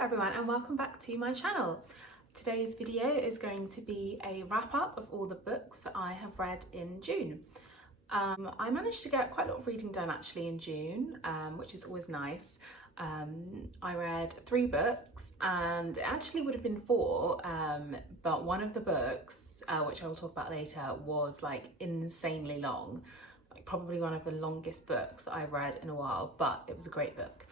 everyone and welcome back to my channel. Today's video is going to be a wrap up of all the books that I have read in June. I managed to get quite a lot of reading done actually in June, which is always nice. I read 3 books and it actually would have been 4, but one of the books, which I will talk about later, was like insanely long. Like probably one of the longest books that I've read in a while, but it was a great book.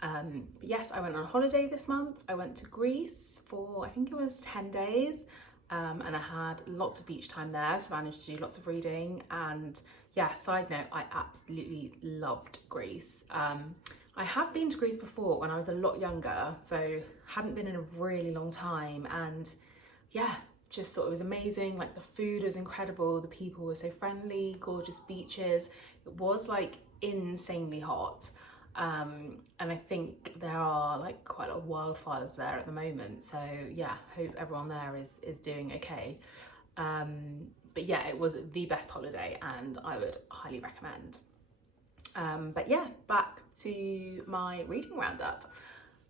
But yes, I went on holiday this month. I went to Greece for, I think it was 10 days, and I had lots of beach time there, so I managed to do lots of reading. And yeah, side note, I absolutely loved Greece. I have been to Greece before when I was a lot younger, so hadn't been in a really long time, and yeah, just thought it was amazing. Like the food was incredible, the people were so friendly, gorgeous beaches. It was like insanely hot. And I think there are like quite a lot of wildfires there at the moment, so yeah, hope everyone there is doing okay. But yeah, it was the best holiday and I would highly recommend. But yeah, back to my reading roundup.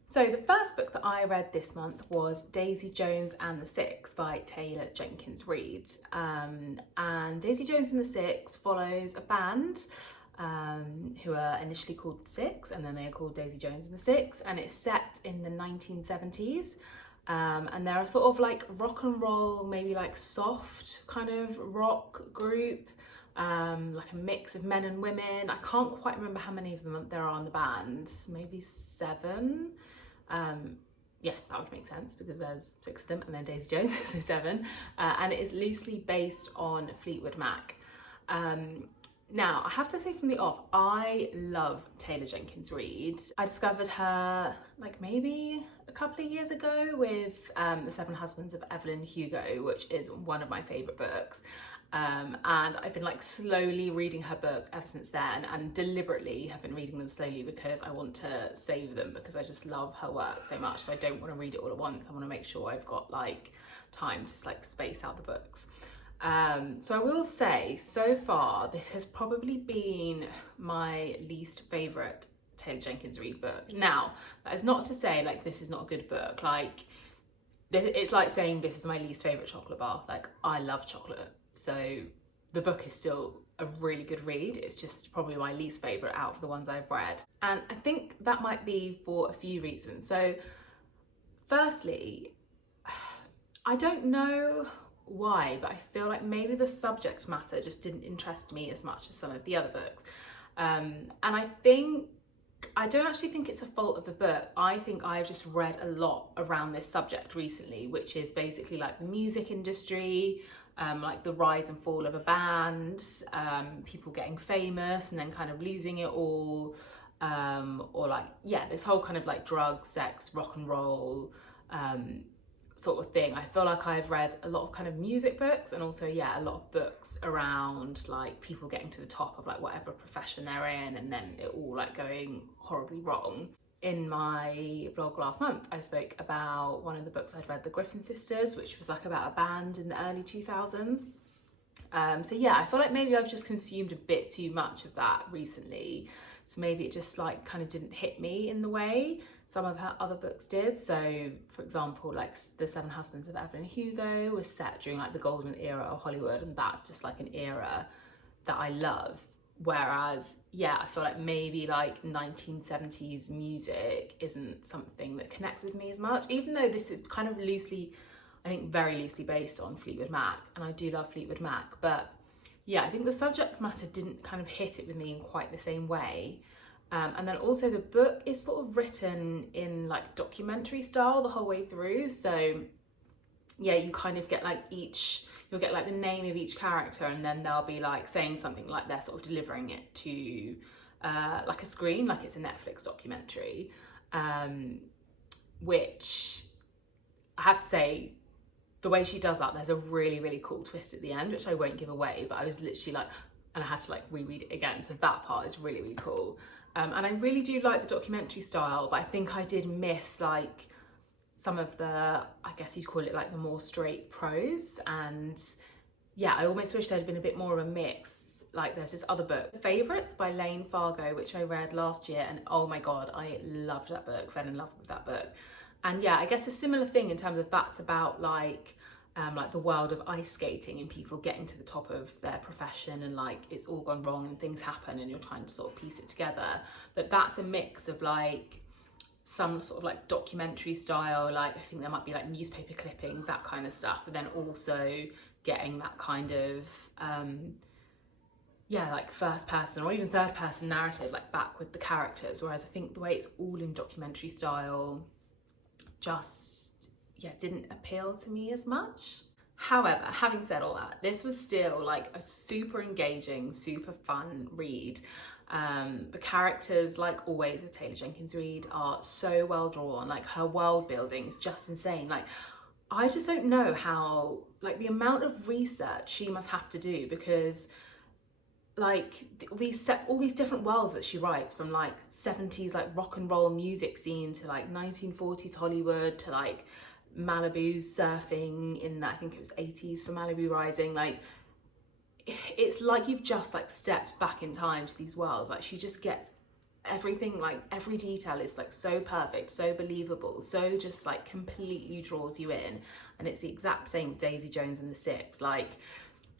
So the first book that I read this month was Daisy Jones and the Six by Taylor Jenkins Reid. And Daisy Jones and the Six follows a band who are initially called Six, and then they are called Daisy Jones and the Six, and it's set in the 1970s. And they're a sort of like rock and roll, maybe like soft kind of rock group, like a mix of men and women. I can't quite remember how many of them there are on the band, maybe 7. Yeah, that would make sense because there's 6 of them and then Daisy Jones, so 7. And it is loosely based on Fleetwood Mac. Now, I have to say from the off, I love Taylor Jenkins Reid. I discovered her like maybe a couple of years ago with The 7 Husbands of Evelyn Hugo, which is one of my favourite books. And I've been like slowly reading her books ever since then, and deliberately have been reading them slowly because I want to save them because I just love her work so much. So I don't want to read it all at once. I want to make sure I've got like time to like space out the books. So I will say, so far, this has probably been my least favourite Taylor Jenkins Reid book. Now, that is not to say, like, this is not a good book. Like, it's like saying this is my least favourite chocolate bar. Like, I love chocolate. So the book is still a really good read. It's just probably my least favourite out of the ones I've read. And I think that might be for a few reasons. So, firstly, I don't know why, but I feel like maybe the subject matter just didn't interest me as much as some of the other books. And I don't actually think it's a fault of the book. I think I've just read a lot around this subject recently, which is basically like the music industry, like the rise and fall of a band, people getting famous and then kind of losing it all, or like, yeah, this whole kind of like drugs, sex, rock and roll, sort of thing. I feel like I've read a lot of kind of music books and also, yeah, a lot of books around like people getting to the top of like whatever profession they're in and then it all like going horribly wrong. In my vlog last month, I spoke about one of the books I'd read, The Griffin Sisters, which was like about a band in the early 2000s. So yeah, I feel like maybe I've just consumed a bit too much of that recently. So maybe it just like kind of didn't hit me in the way some of her other books did. So for example, like The 7 Husbands of Evelyn Hugo was set during like the golden era of Hollywood, and that's just like an era that I love. Whereas, yeah, I feel like maybe like 1970s music isn't something that connects with me as much, even though this is kind of loosely, I think very loosely based on Fleetwood Mac, and I do love Fleetwood Mac, but yeah, I think the subject matter didn't kind of hit it with me in quite the same way. And then also the book is sort of written in like documentary style the whole way through. So yeah, you kind of get like you'll get like the name of each character and then they'll be like saying something like they're sort of delivering it to like a screen, like it's a Netflix documentary, which I have to say, the way she does that, there's a really, really cool twist at the end, which I won't give away, but I was literally like, and I had to like reread it again. So that part is really, really cool. And I really do like the documentary style, but I think I did miss like some of the, I guess you'd call it like the more straight prose. And yeah, I almost wish there'd been a bit more of a mix. Like there's this other book, Favourites by Lane Fargo, which I read last year. And oh my God, I loved that book, fell in love with that book. And yeah, I guess a similar thing in terms of that's about like the world of ice skating and people getting to the top of their profession and like it's all gone wrong and things happen and you're trying to sort of piece it together. But that's a mix of like some sort of like documentary style, like I think there might be like newspaper clippings, that kind of stuff, but then also getting that kind of yeah, like first person or even third person narrative like back with the characters, whereas I think the way it's all in documentary style just yeah didn't appeal to me as much. However, having said all that, this was still like a super engaging, super fun read. The characters, like always with Taylor Jenkins Reid, are so well drawn. Like her world building is just insane. Like I just don't know how, like the amount of research she must have to do, because like all these different worlds that she writes, from like 70s like rock and roll music scene to like 1940s Hollywood to like Malibu surfing in I think it was 80s for Malibu Rising. Like it's like you've just like stepped back in time to these worlds. Like she just gets everything, like every detail is like so perfect, so believable, so just like completely draws you in. And it's the exact same with Daisy Jones and the Six. Like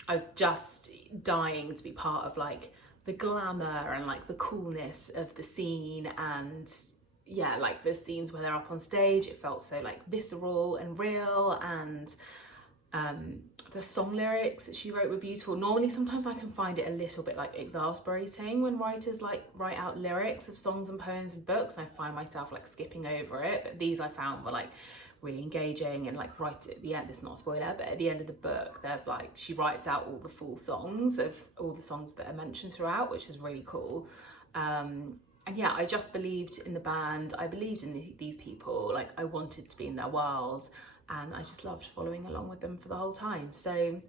I was just dying to be part of like the glamour and like the coolness of the scene. And yeah, like the scenes where they're up on stage, it felt so like visceral and real. And the song lyrics that she wrote were beautiful. Normally sometimes I can find it a little bit like exasperating when writers like write out lyrics of songs and poems and books, and I find myself like skipping over it, but these I found were like really engaging. And like right at the end, this is not a spoiler, but at the end of the book there's like she writes out all the full songs of all the songs that are mentioned throughout, which is really cool. And yeah, I just believed in the band, I believed in these people, like I wanted to be in their world, and I just loved following along with them for the whole time. So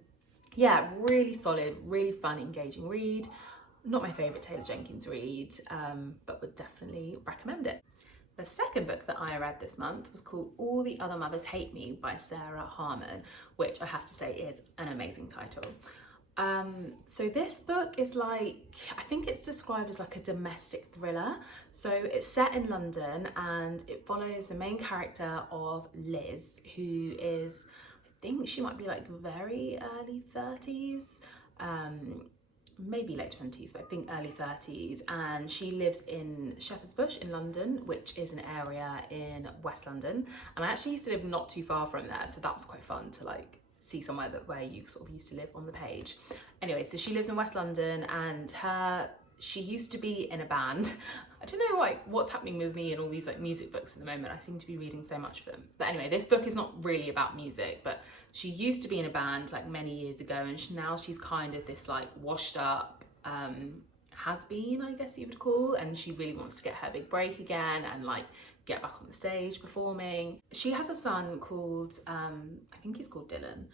yeah, really solid, really fun, engaging read. Not my favourite Taylor Jenkins read, but would definitely recommend it. The second book that I read this month was called All the Other Mothers Hate Me by Sarah Harmon, which I have to say is an amazing title. So this book is like, I think it's described as like a domestic thriller. So it's set in London and it follows the main character of Liz, who is, I think she might be like very early 30s, maybe late 20s, but I think early 30s. And she lives in Shepherd's Bush in London, which is an area in West London. And I actually used to live not too far from there, so that was quite fun to like see somewhere where you sort of used to live on the page. Anyway, so she lives in West London, and she used to be in a band. I don't know what's happening with me and all these like music books at the moment. I seem to be reading so much of them. But anyway, this book is not really about music, but she used to be in a band like many years ago, and now she's kind of this like washed up has-been, I guess you would call, and she really wants to get her big break again and like get back on the stage performing. She has a son called, I think he's called Dylan,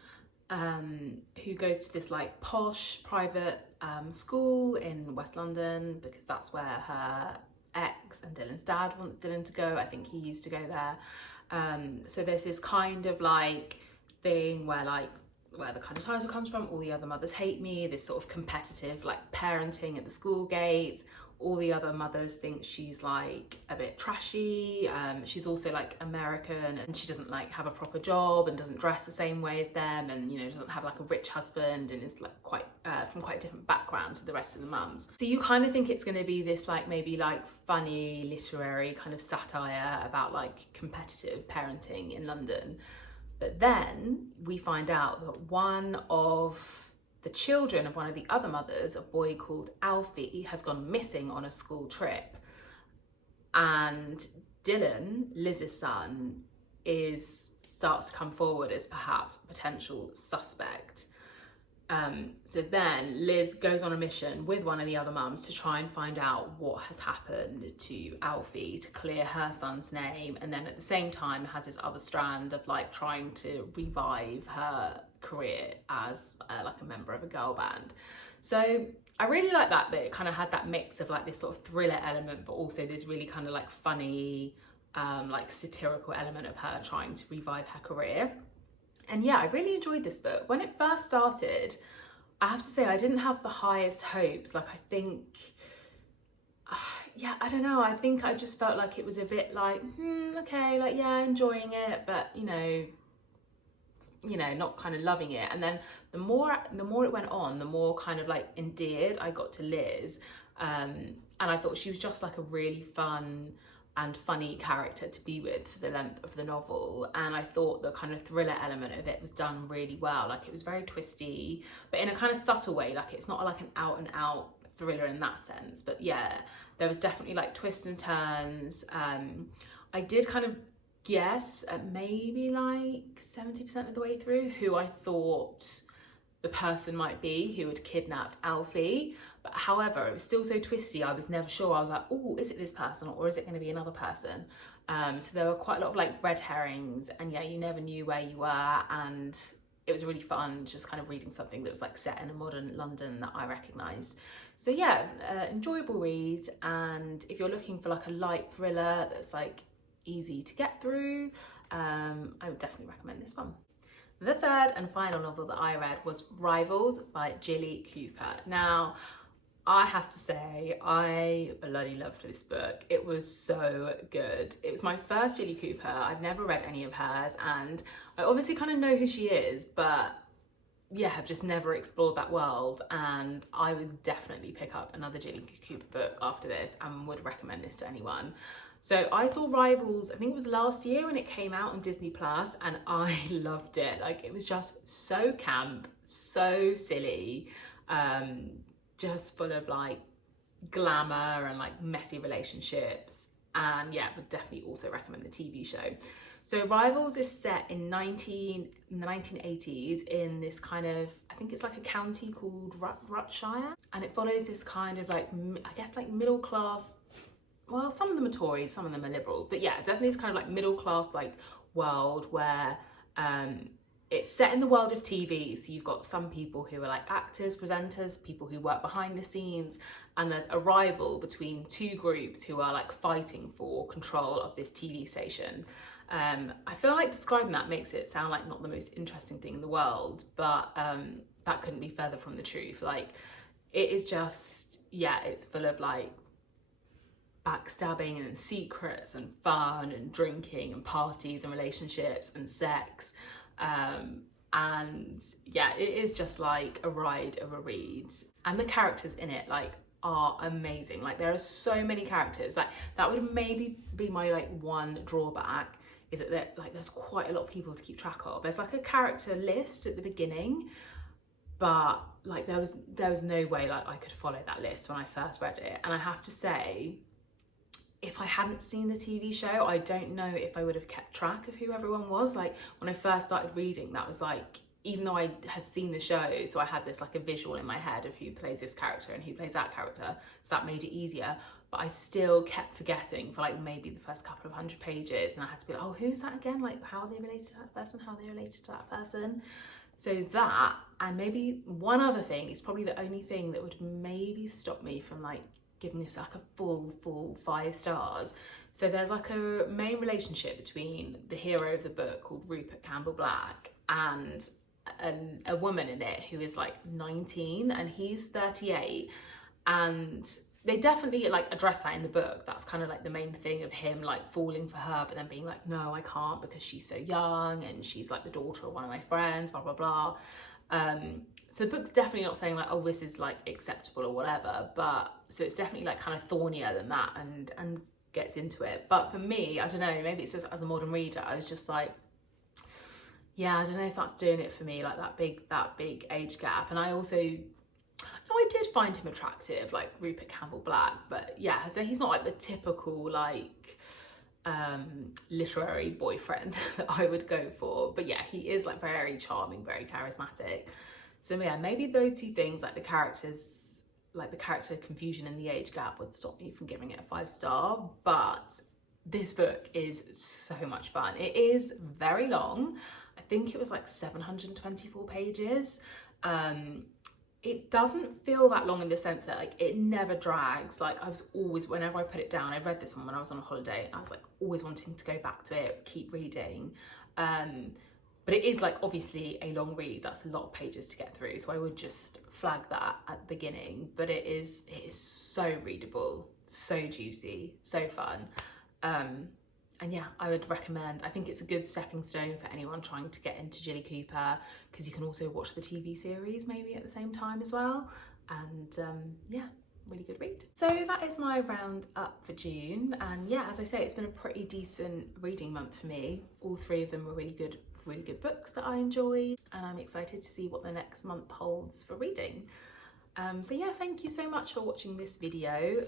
who goes to this like posh private school in West London, because that's where her ex and Dylan's dad wants Dylan to go. I think he used to go there. So there's this kind of like thing where the kind of title comes from, All the Other Mothers Hate Me, this sort of competitive like parenting at the school gate. All the other mothers think she's like a bit trashy. She's also like American, and she doesn't like have a proper job and doesn't dress the same way as them, and you know, doesn't have like a rich husband, and is like quite from quite a different background to the rest of the mums. So you kind of think it's going to be this like maybe like funny literary kind of satire about like competitive parenting in London. But then we find out that one of the children of one of the other mothers, a boy called Alfie, has gone missing on a school trip. And Dylan, Liz's son, starts to come forward as perhaps a potential suspect. So then Liz goes on a mission with one of the other mums to try and find out what has happened to Alfie, to clear her son's name, and then at the same time has this other strand of like trying to revive her career as like a member of a girl band. So I really like that it kind of had that mix of like this sort of thriller element, but also this really kind of like funny, like satirical element of her trying to revive her career. And yeah, I really enjoyed this book. When it first started, I have to say I didn't have the highest hopes. Like I think yeah, I don't know, I think I just felt like it was a bit like, okay, like, yeah, enjoying it, but not kind of loving it. And then the more it went on, the more kind of like endeared I got to Liz. And I thought she was just like a really fun and funny character to be with for the length of the novel. And I thought the kind of thriller element of it was done really well. Like, it was very twisty, but in a kind of subtle way. Like, it's not like an out and out thriller in that sense, but yeah, there was definitely like twists and turns. I did kind of guess at maybe like 70% of the way through who I thought the person might be who had kidnapped Alfie. But however, it was still so twisty, I was never sure. I was like, oh, is it this person or is it going to be another person? So there were quite a lot of like red herrings, and yeah, you never knew where you were. And it was really fun just kind of reading something that was like set in a modern London that I recognised. So yeah, enjoyable read. And if you're looking for like a light thriller that's like easy to get through, I would definitely recommend this one. The third and final novel that I read was Rivals by Jilly Cooper. Now, I have to say, I bloody loved this book. It was so good. It was my first Jilly Cooper. I've never read any of hers, and I obviously kind of know who she is, but yeah, have just never explored that world. And I would definitely pick up another Jilly Cooper book after this and would recommend this to anyone. So I saw Rivals, I think it was last year when it came out on Disney Plus, and I loved it. Like, it was just so camp, so silly, just full of like glamour and like messy relationships. And yeah, would definitely also recommend the TV show. So Rivals is set in the 1980s in this kind of, I think it's like a county called Rutshire, and it follows this kind of like, I guess like middle class, well, some of them are Tories, some of them are Liberal, but yeah, definitely it's kind of like middle class like world where it's set in the world of TV. So you've got some people who are like actors, presenters, people who work behind the scenes, and there's a rival between two groups who are like fighting for control of this TV station. I feel like describing that makes it sound like not the most interesting thing in the world, but that couldn't be further from the truth. Like, it is just, yeah, it's full of like backstabbing and secrets and fun and drinking and parties and relationships and sex. And yeah, it is just like a ride of a read. And the characters in it like are amazing. Like, there are so many characters. Like, that would maybe be my like one drawback, is that like there's quite a lot of people to keep track of. There's like a character list at the beginning, but like there was no way like I could follow that list when I first read it. And I have to say, if I hadn't seen the TV show, I don't know if I would have kept track of who everyone was. Like, when I first started reading, that was like, even though I had seen the show, so I had this like a visual in my head of who plays this character and who plays that character, so that made it easier. But I still kept forgetting for like maybe the first couple of 100 pages, and I had to be like, oh, who's that again? Like, how are they related to that person? How are they related to that person? So that, and maybe one other thing, is probably the only thing that would maybe stop me from like giving this like a full 5 stars. So there's like a main relationship between the hero of the book called Rupert Campbell Black and a woman in it who is like 19 and he's 38, and they definitely like address that in the book. That's kind of like the main thing of him like falling for her, but then being like, no, I can't because she's so young and she's like the daughter of one of my friends, blah blah blah. So the book's definitely not saying like, oh, this is like acceptable or whatever, but so it's definitely like kind of thornier than that and gets into it. But for me, I don't know, maybe it's just as a modern reader, I was just like, yeah, I don't know if that's doing it for me, like that big age gap. And I also, no, I did find him attractive, like Rupert Campbell Black, but yeah, so he's not like the typical like literary boyfriend that I would go for. But yeah, he is like very charming, very charismatic. So yeah, maybe those two things, like the characters, like the character confusion and the age gap, would stop me from giving it a 5-star. But this book is so much fun. It is very long. I think it was like 724 pages. It doesn't feel that long in the sense that like it never drags. Like, I was always, whenever I put it down, I read this one when I was on a holiday, I was like always wanting to go back to it, keep reading. But it is like obviously a long read. That's a lot of pages to get through. So I would just flag that at the beginning. But it is so readable, so juicy, so fun. And yeah, I would recommend. I think it's a good stepping stone for anyone trying to get into Jilly Cooper, because you can also watch the TV series maybe at the same time as well. And yeah, really good read. So that is my roundup for June. And yeah, as I say, it's been a pretty decent reading month for me. All three of them were really good books that I enjoyed, and I'm excited to see what the next month holds for reading. So yeah, thank you so much for watching this video.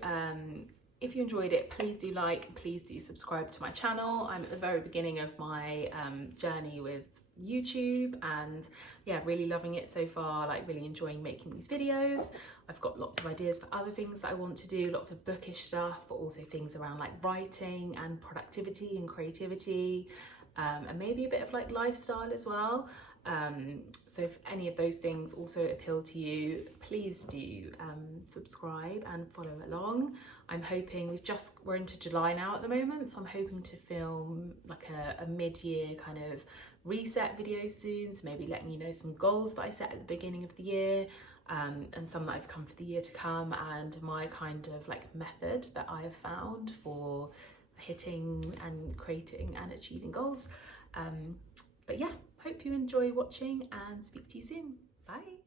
If you enjoyed it, please do like, please do subscribe to my channel. I'm at the very beginning of my journey with YouTube, and yeah, really loving it so far, like really enjoying making these videos. I've got lots of ideas for other things that I want to do, lots of bookish stuff, but also things around like writing and productivity and creativity, and maybe a bit of like lifestyle as well. So if any of those things also appeal to you, please do subscribe and follow along. I'm hoping we're into July now at the moment, so I'm hoping to film like a mid-year kind of reset video soon, so maybe letting you know some goals that I set at the beginning of the year, and some that I've come for the year to come, and my kind of like method that I have found for hitting and creating and achieving goals. But yeah, hope you enjoy watching and speak to you soon. Bye.